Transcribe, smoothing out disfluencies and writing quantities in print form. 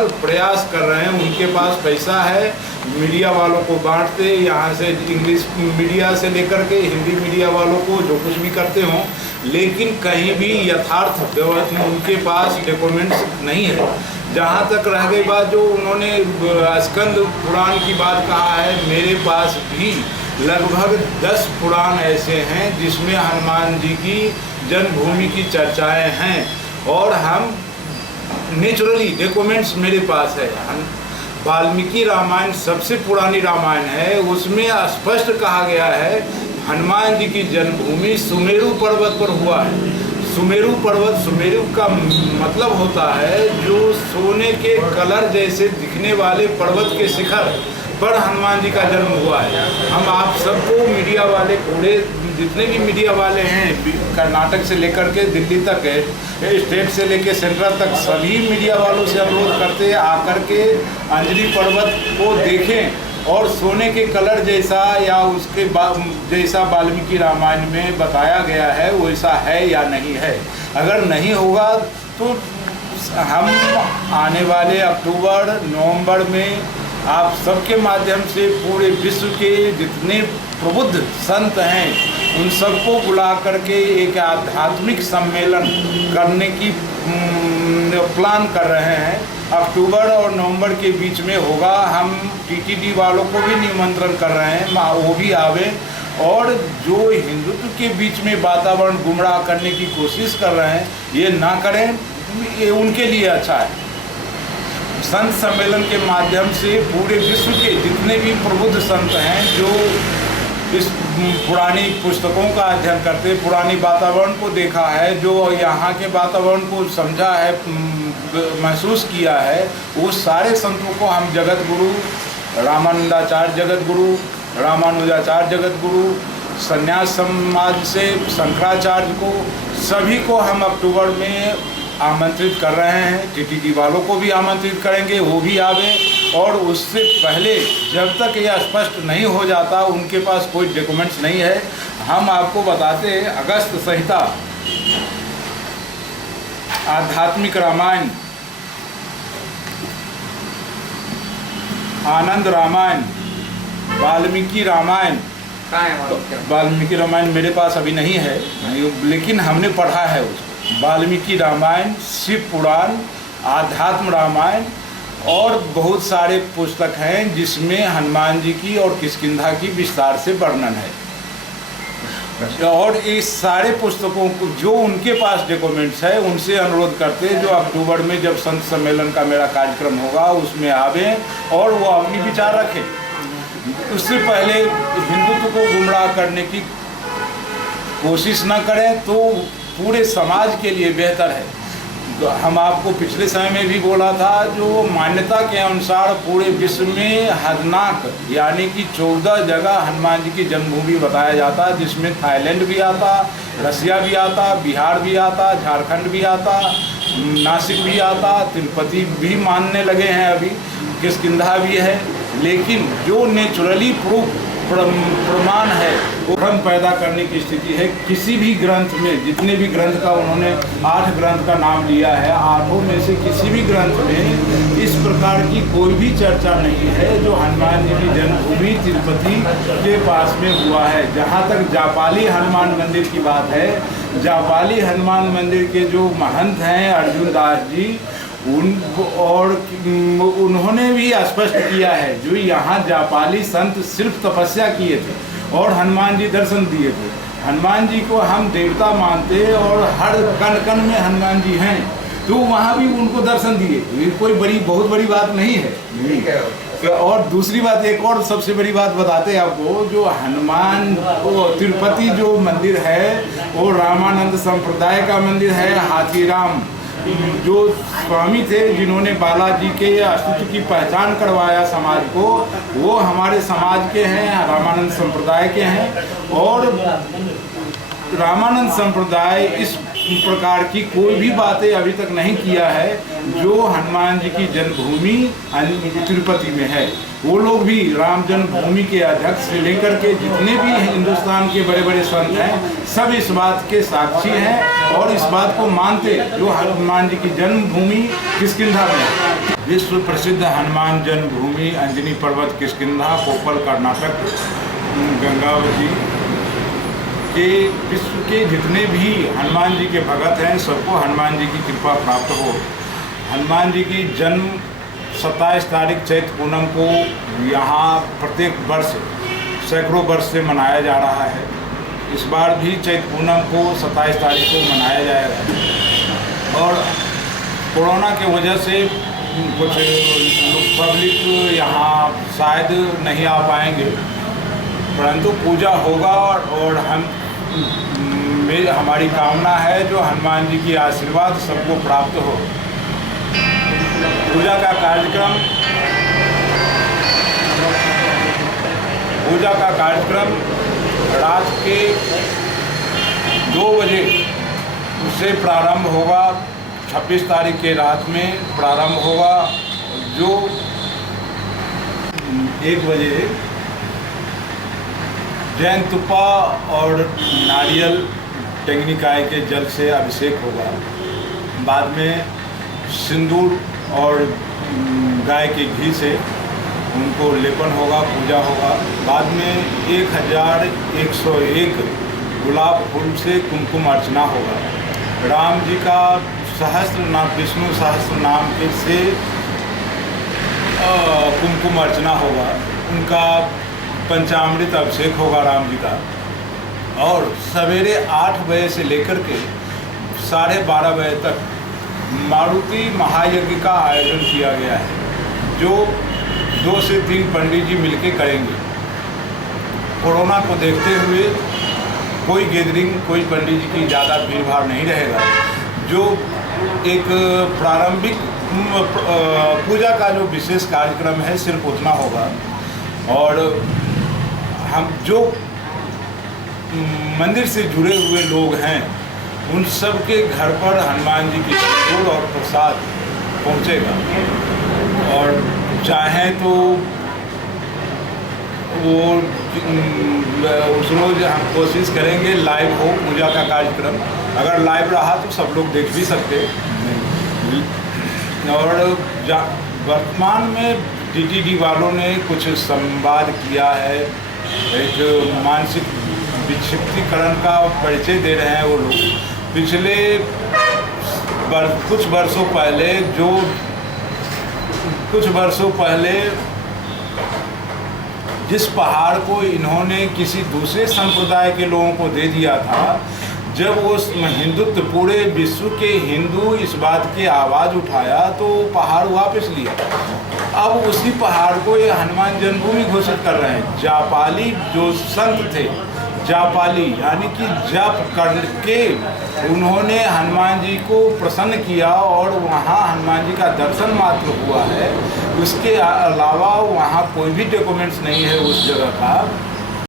सफल प्रयास कर रहे हैं। उनके पास पैसा है, मीडिया वालों को बांटते, यहाँ से इंग्लिश मीडिया से लेकर के हिंदी मीडिया वालों को जो कुछ भी करते हों, लेकिन कहीं भी यथार्थ उनके पास डॉक्यूमेंट्स नहीं है। जहाँ तक रह गई बात जो उन्होंने स्कंद पुराण की बात कहा है, मेरे पास भी लगभग 10 पुराण ऐसे हैं जिसमें हनुमान जी की जन्मभूमि की चर्चाएं हैं और हम नेचुरली डॉक्यूमेंट्स मेरे पास है। वाल्मीकि रामायण सबसे पुरानी रामायण है, उसमें स्पष्ट कहा गया है हनुमान जी की जन्मभूमि सुमेरु पर्वत पर हुआ है। सुमेरु पर्वत, सुमेरु का मतलब होता है जो सोने के कलर जैसे दिखने वाले पर्वत के शिखर पर हनुमान जी का जन्म हुआ है। हम आप सबको मीडिया वाले, पूरे जितने भी मीडिया वाले हैं, कर्नाटक से लेकर के दिल्ली तक है, स्टेट से लेकर सेंट्रल तक, सभी मीडिया वालों से अनुरोध करते हैं आकर के अंजनी पर्वत को देखें और सोने के कलर जैसा या उसके जैसा वाल्मीकि रामायण में बताया गया है वैसा है या नहीं है। अगर नहीं होगा तो हम आने वाले अक्टूबर नवंबर में आप सबके माध्यम से पूरे विश्व के जितने प्रबुद्ध संत हैं उन सबको बुला करके एक आध्यात्मिक सम्मेलन करने की प्लान कर रहे हैं। अक्टूबर और नवंबर के बीच में होगा। हम टीटीडी वालों को भी निमंत्रण कर रहे हैं, वो भी आवे और जो हिंदुत्व के बीच में वातावरण गुमराह करने की कोशिश कर रहे हैं ये ना करें, ये उनके लिए अच्छा है। संत सम्मेलन के माध्यम से पूरे विश्व के जितने भी प्रबुद्ध संत हैं जो इस पुरानी पुस्तकों का अध्ययन करते, पुरानी वातावरण को देखा है, जो यहाँ के वातावरण को समझा है, महसूस किया है, वो सारे संतों को हम जगत गुरु रामानंदाचार्य जगत गुरु, रामानुजाचार्य जगत गुरु, संन्यास समाज से शंकराचार्य को, सभी को हम अक्टूबर में आमंत्रित कर रहे हैं। टीटीडी वालों को भी आमंत्रित करेंगे, वो भी आवे। और उससे पहले जब तक यह स्पष्ट नहीं हो जाता, उनके पास कोई डॉक्यूमेंट्स नहीं है, हम आपको बताते हैं अगस्त संहिता, आध्यात्मिक रामायण, आनंद रामायण, वाल्मीकि रामायण। वाल्मीकि रामायण मेरे पास अभी नहीं है, लेकिन हमने पढ़ा है उसको। वाल्मीकि रामायण, शिव पुराण, आध्यात्म रामायण और बहुत सारे पुस्तक हैं जिसमें हनुमान जी की और किष्किंधा की विस्तार से वर्णन है। और इस सारे पुस्तकों को जो उनके पास डॉक्यूमेंट्स है उनसे अनुरोध करते हैं जो अक्टूबर में जब संत सम्मेलन का मेरा कार्यक्रम होगा उसमें आवें और वो अपनी विचार रखें। उससे पहले हिंदुत्व को गुमराह करने की कोशिश न करें तो पूरे समाज के लिए बेहतर है। हम आपको पिछले समय में भी बोला था, जो मान्यता के अनुसार पूरे विश्व में हदनाक यानी कि 14 जगह हनुमान जी की जन्मभूमि बताया जाता, जिसमें थाईलैंड भी आता, रसिया भी आता, बिहार भी आता, झारखंड भी आता, नासिक भी आता, तिरुपति भी मानने लगे हैं, अभी किष्किंधा भी है। लेकिन जो नेचुरली प्रूफ प्रमाण है वो भ्रम पैदा करने की स्थिति है। किसी भी ग्रंथ में, जितने भी ग्रंथ का उन्होंने 8 ग्रंथ का नाम लिया है, 8 में से किसी भी ग्रंथ में इस प्रकार की कोई भी चर्चा नहीं है जो हनुमान जी की जन्मभूमि तिरुपति के पास में हुआ है। जहाँ तक जापाली हनुमान मंदिर की बात है, जापाली हनुमान मंदिर के जो महंत हैं अर्जुन दास जी, उन्होंने भी स्पष्ट किया है जो यहाँ जापाली संत सिर्फ तपस्या किए थे और हनुमान जी दर्शन दिए थे। हनुमान जी को हम देवता मानते और हर कण कण में हनुमान जी हैं, तो वहाँ भी उनको दर्शन दिए। ये कोई बहुत बड़ी बात नहीं है। और दूसरी बात, एक और सबसे बड़ी बात बताते हैं आपको, जो हनुमान तिरुपति जो मंदिर है वो रामानंद संप्रदाय का मंदिर है। हाथीराम जो स्वामी थे जिन्होंने बालाजी के अस्तित्व की पहचान करवाया समाज को, वो हमारे समाज के हैं, रामानंद संप्रदाय के हैं। और रामानंद संप्रदाय इस प्रकार की कोई भी बातें अभी तक नहीं किया है जो हनुमान जी की जन्मभूमि तिरुपति में है। वो लोग भी राम जन्मभूमि के अध्यक्ष से लेकर के जितने भी हिंदुस्तान के बड़े बड़े संत हैं, सब इस बात के साक्षी हैं और इस बात को मानते जो हनुमान जी की जन्मभूमि किष्किंधा में है। विश्व प्रसिद्ध हनुमान जन्मभूमि अंजनी पर्वत किष्किंधा कोप्पल कर्नाटक गंगावती के विश्व के जितने भी हनुमान जी के भगत हैं सबको हनुमान जी की कृपा प्राप्त हो। हनुमान जी की जन्म 27 तारीख चैत्र पूनम को यहाँ प्रत्येक वर्ष सैकड़ों वर्ष से मनाया जा रहा है। इस बार भी चैत्र पूनम को 27 तारीख को मनाया जाएगा और कोरोना की वजह से कुछ पब्लिक यहाँ शायद नहीं आ पाएंगे, परंतु पूजा होगा और हमारी कामना है जो हनुमान जी की आशीर्वाद सबको प्राप्त हो। पूजा का कार्यक्रम रात के 2 बजे से प्रारंभ होगा। 26 तारीख के रात में प्रारंभ होगा, जो 1 बजे जैन तुप्पा और नारियल टेंगनिकाय के जल से अभिषेक होगा। बाद में सिंदूर और गाय के घी से उनको लेपन होगा, पूजा होगा। बाद में 1101 गुलाब फूल से कुमकुम अर्चना होगा। राम जी का सहस्त्र नाम, विष्णु सहस्त्र नाम के से कुमकुम अर्चना होगा। उनका पंचामृत अभिषेक होगा राम जी का। और सवेरे 8 बजे से लेकर के 12:30 बजे तक मारुति महायज्ञ का आयोजन किया गया है, जो 2 से 3 पंडित जी मिलके करेंगे। कोरोना को देखते हुए कोई गैदरिंग, कोई पंडित जी की ज़्यादा भीड़ भाड़ नहीं रहेगा। जो एक प्रारंभिक पूजा का जो विशेष कार्यक्रम है सिर्फ उतना होगा। और हम जो मंदिर से जुड़े हुए लोग हैं उन सब के घर पर हनुमान जी की फूल और प्रसाद पहुंचेगा। और चाहें तो वो उस रोज हम कोशिश करेंगे लाइव हो पूजा का कार्यक्रम। अगर लाइव रहा तो सब लोग देख भी सकते। और वर्तमान में टीटीडी वालों ने कुछ संवाद किया है, एक मानसिक विक्षिप्तीकरण का परिचय दे रहे हैं वो लोग। पिछले कुछ वर्षों पहले जिस पहाड़ को इन्होंने किसी दूसरे संप्रदाय के लोगों को दे दिया था, जब वो हिंदुत्व पूरे विश्व के हिंदू इस बात की आवाज़ उठाया तो पहाड़ वापस लिया। अब उसी पहाड़ को ये हनुमान जन्मभूमि घोषित कर रहे हैं। जापाली जो संत थे, जापाली यानी कि जप करके उन्होंने हनुमान जी को प्रसन्न किया और वहाँ हनुमान जी का दर्शन मात्र हुआ है। उसके अलावा वहाँ कोई भी डॉक्यूमेंट्स नहीं है उस जगह का।